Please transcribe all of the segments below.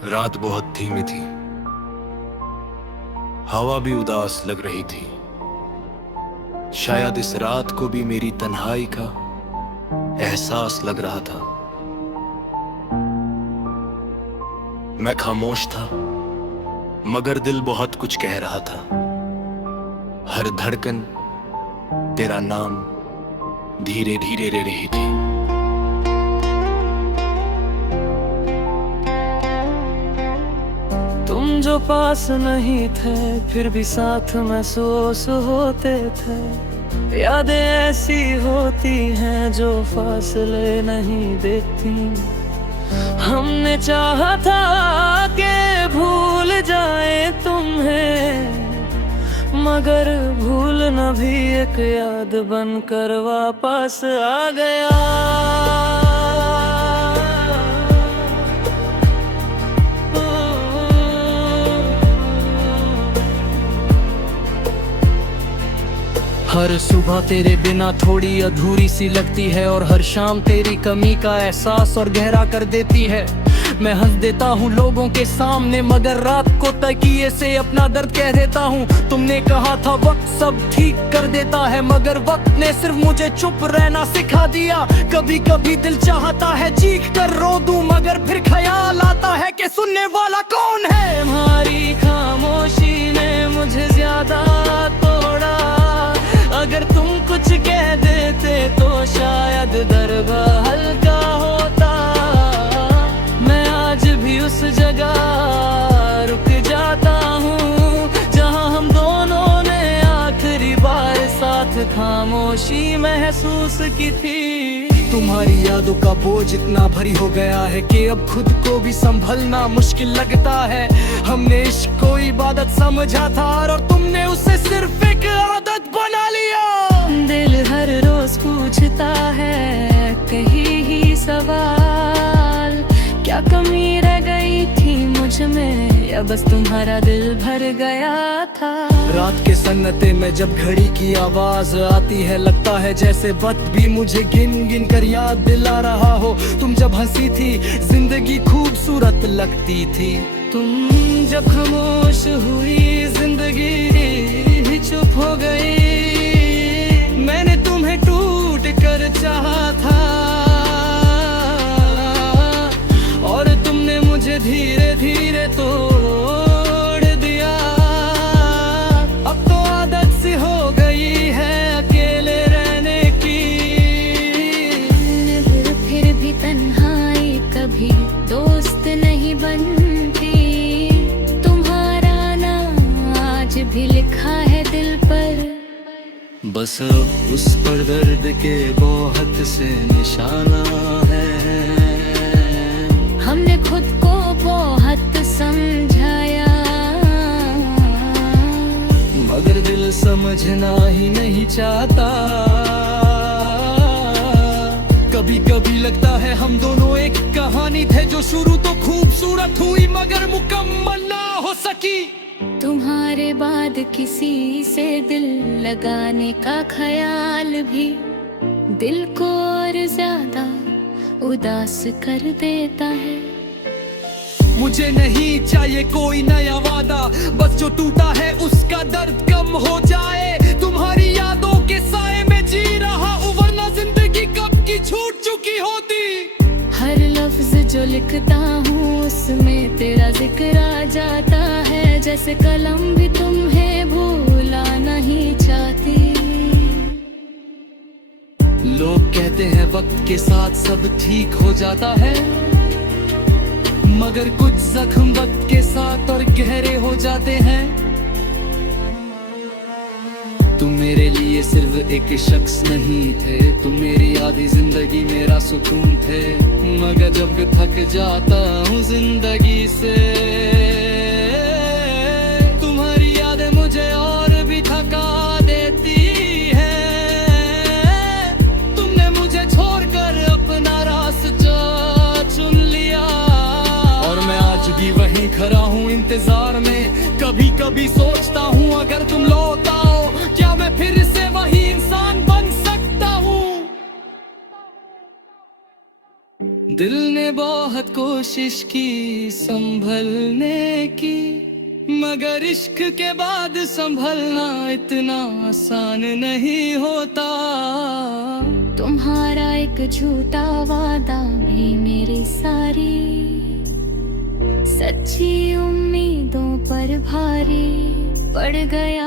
रात बहुत धीमी थी, हवा भी उदास लग रही थी। शायद इस रात को भी मेरी तन्हाई का एहसास लग रहा था। मैं खामोश था, मगर दिल बहुत कुछ कह रहा था। हर धड़कन तेरा नाम धीरे धीरे ले रही थी। तुम जो पास नहीं थे, फिर भी साथ महसूस होते थे। यादें ऐसी होती हैं जो फासले नहीं देती। हमने चाहा था कि भूल जाए तुम्हें, मगर भूलना भी एक याद बनकर वापस आ गया। हर सुबह तेरे बिना थोड़ी अधूरी सी लगती है, और हर शाम तेरी कमी का एहसास और गहरा कर देती है। मैं हंस देता हूँ लोगों के सामने, मगर रात को तकिए से अपना दर्द कह देता हूँ। तुमने कहा था वक्त सब ठीक कर देता है, मगर वक्त ने सिर्फ मुझे चुप रहना सिखा दिया। कभी कभी दिल चाहता है चीख कर रो दूं, मगर फिर ख्याल आता है कि सुनने वाला कौन है। हमारी खामोशी ने मुझे ज्यादा तोड़ा। अगर तुम कुछ कह देते तो शायद दर्द हल्का होता। मैं आज भी उस जगह रुक जाता हूँ जहाँ हम दोनों ने आखिरी बार साथ खामोशी महसूस की थी। तुम्हारी यादों का बोझ इतना भारी हो गया है कि अब खुद को भी संभलना मुश्किल लगता है। हमने इश्क को इबादत समझा था, और तुमने उसे सिर्फ एक आदत बना लिया। दिल हर रोज पूछता है कहीं ही सवाल, क्या कमी रह गई थी मुझ में, या बस तुम्हारा दिल भर गया था। रात के सन्नाटे में जब घड़ी की आवाज आती है, लगता है जैसे वक्त भी मुझे गिन गिन कर याद दिला रहा हो। तुम जब हंसी थी जिंदगी खूबसूरत लगती थी। तुम जब खामोश हुई जिंदगी चुप हो गई। मैंने तुम्हें टूट कर चाहा था, और तुमने मुझे धीरे धीरे तोड़ दिया। अब तो आदत सी हो गई है अकेले रहने की। फिर भी तन्हाई कभी दोस्त नहीं बनती। तुम्हारा नाम आज भी लिखा है दिल पर, बस अब उस पर दर्द के बहुत से निशाना है। हमने खुद को बहुत समझाया, मगर दिल समझना ही नहीं चाहता। कभी कभी लगता है हम दोनों एक कहानी थे, जो शुरू तो खूबसूरत हुई मगर मुकम्मल ना हो सकी। तुम्हारे बाद किसी से दिल लगाने का ख्याल भी दिल को और ज्यादा उदास कर देता है। मुझे नहीं चाहिए कोई नया वादा, बस जो टूटा है उसका दर्द कम हो जाए। तुम्हारी यादों के साए में जी रहा हूँ, वरना जिंदगी कब की छूट चुकी होती। हर लफ्ज जो लिखता हूँ उसमें तेरा जिक्र आ जाता है, जैसे कलम भी तुम्हें भूला नहीं चाहती। लोग कहते हैं वक्त के साथ सब ठीक हो जाता है, मगर कुछ जख्म वक्त के साथ और गहरे हो जाते हैं। तुम मेरे लिए सिर्फ एक शख्स नहीं थे, तुम मेरी आधी जिंदगी मेरा सुकून थे। मगर जब थक जाता हूँ जिंदगी से, तुम्हारी यादें मुझे और भी थका देती है। तुमने मुझे छोड़कर अपना रास्ता चुन लिया, और मैं आज भी वहीं खड़ा हूँ इंतजार में। कभी कभी सोचता हूँ अगर तुम लौट आओ, क्या मैं फिर से वही इंसान बन सकता हूँ। दिल ने बहुत कोशिश की संभलने की, मगर इश्क के बाद संभलना इतना आसान नहीं होता। तुम्हारा एक झूठा वादा भी मेरी सारी सच्ची उम्मीदों पर भारी पड़ गया।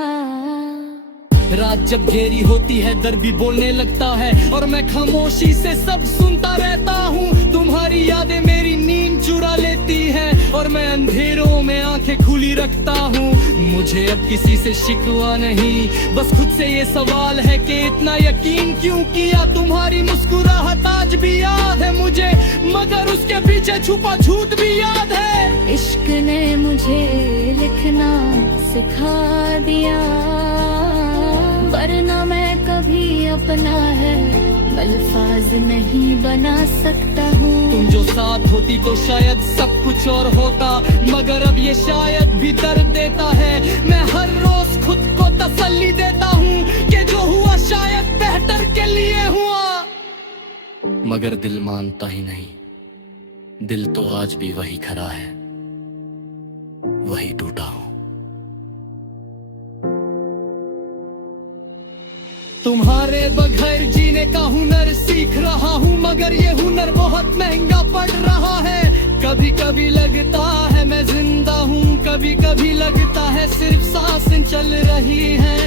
रात जब घेरी होती है डर भी बोलने लगता है, और मैं खामोशी से सब सुनता रहता हूँ। तुम्हारी यादें मेरी नींद चुरा लेती है, और मैं अंधेरों में आंखें खुली रखता हूँ। मुझे अब किसी से शिकवा नहीं, बस खुद से ये सवाल है कि इतना यकीन क्यों किया। तुम्हारी मुस्कुराहट आज भी याद है मुझे, मगर उसके पीछे छुपा झूठ भी याद है। इश्क ने मुझे लिखना सिखा दिया, वरना मैं कभी अपना है अल्फाज नहीं बना सकता हूँ। तुम जो साथ होती तो शायद सब कुछ और होता, मगर अब ये शायद भी दर्द देता है। मैं हर रोज खुद को तसल्ली देता हूँ कि जो हुआ शायद बेहतर के लिए हुआ, मगर दिल मानता ही नहीं। दिल तो आज भी वही खड़ा है, वही टूटा हूँ। तुम्हारे बगैर जीने का हुनर सीख रहा हूँ, मगर ये हुनर बहुत महंगा पड़ रहा है। कभी कभी लगता है मैं जिंदा हूँ, कभी कभी लगता है सिर्फ सांसें चल रही हैं।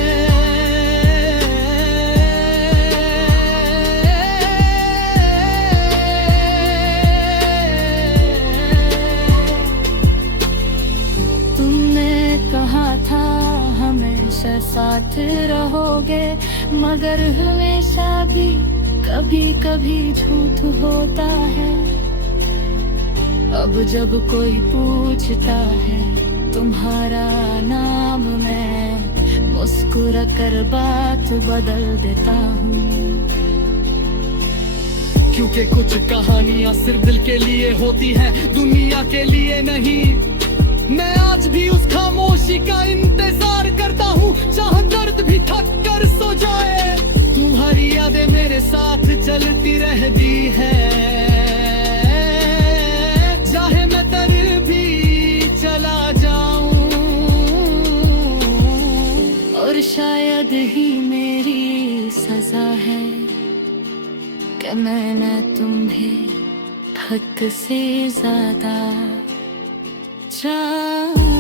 तुमने कहा था हमेशा साथ रहोगे, मगर हमेशा भी कभी कभी झूठ होता है। अब जब कोई पूछता है तुम्हारा नाम, मैं मुस्कुरा कर बात बदल देता हूँ। क्योंकि कुछ कहानियां सिर्फ दिल के लिए होती हैं, दुनिया के लिए नहीं। मैं आज भी उस खामोशी का इंतजार करता हूँ, जहाँ दर्द भी थक कर सो जाए। तुम्हारी यादें मेरे साथ चलती रहती है, चाहे मैं तर भी चला जाऊं। और शायद ही मेरी सजा है कि मैंने तुम्हें हद से ज्यादा चाहा।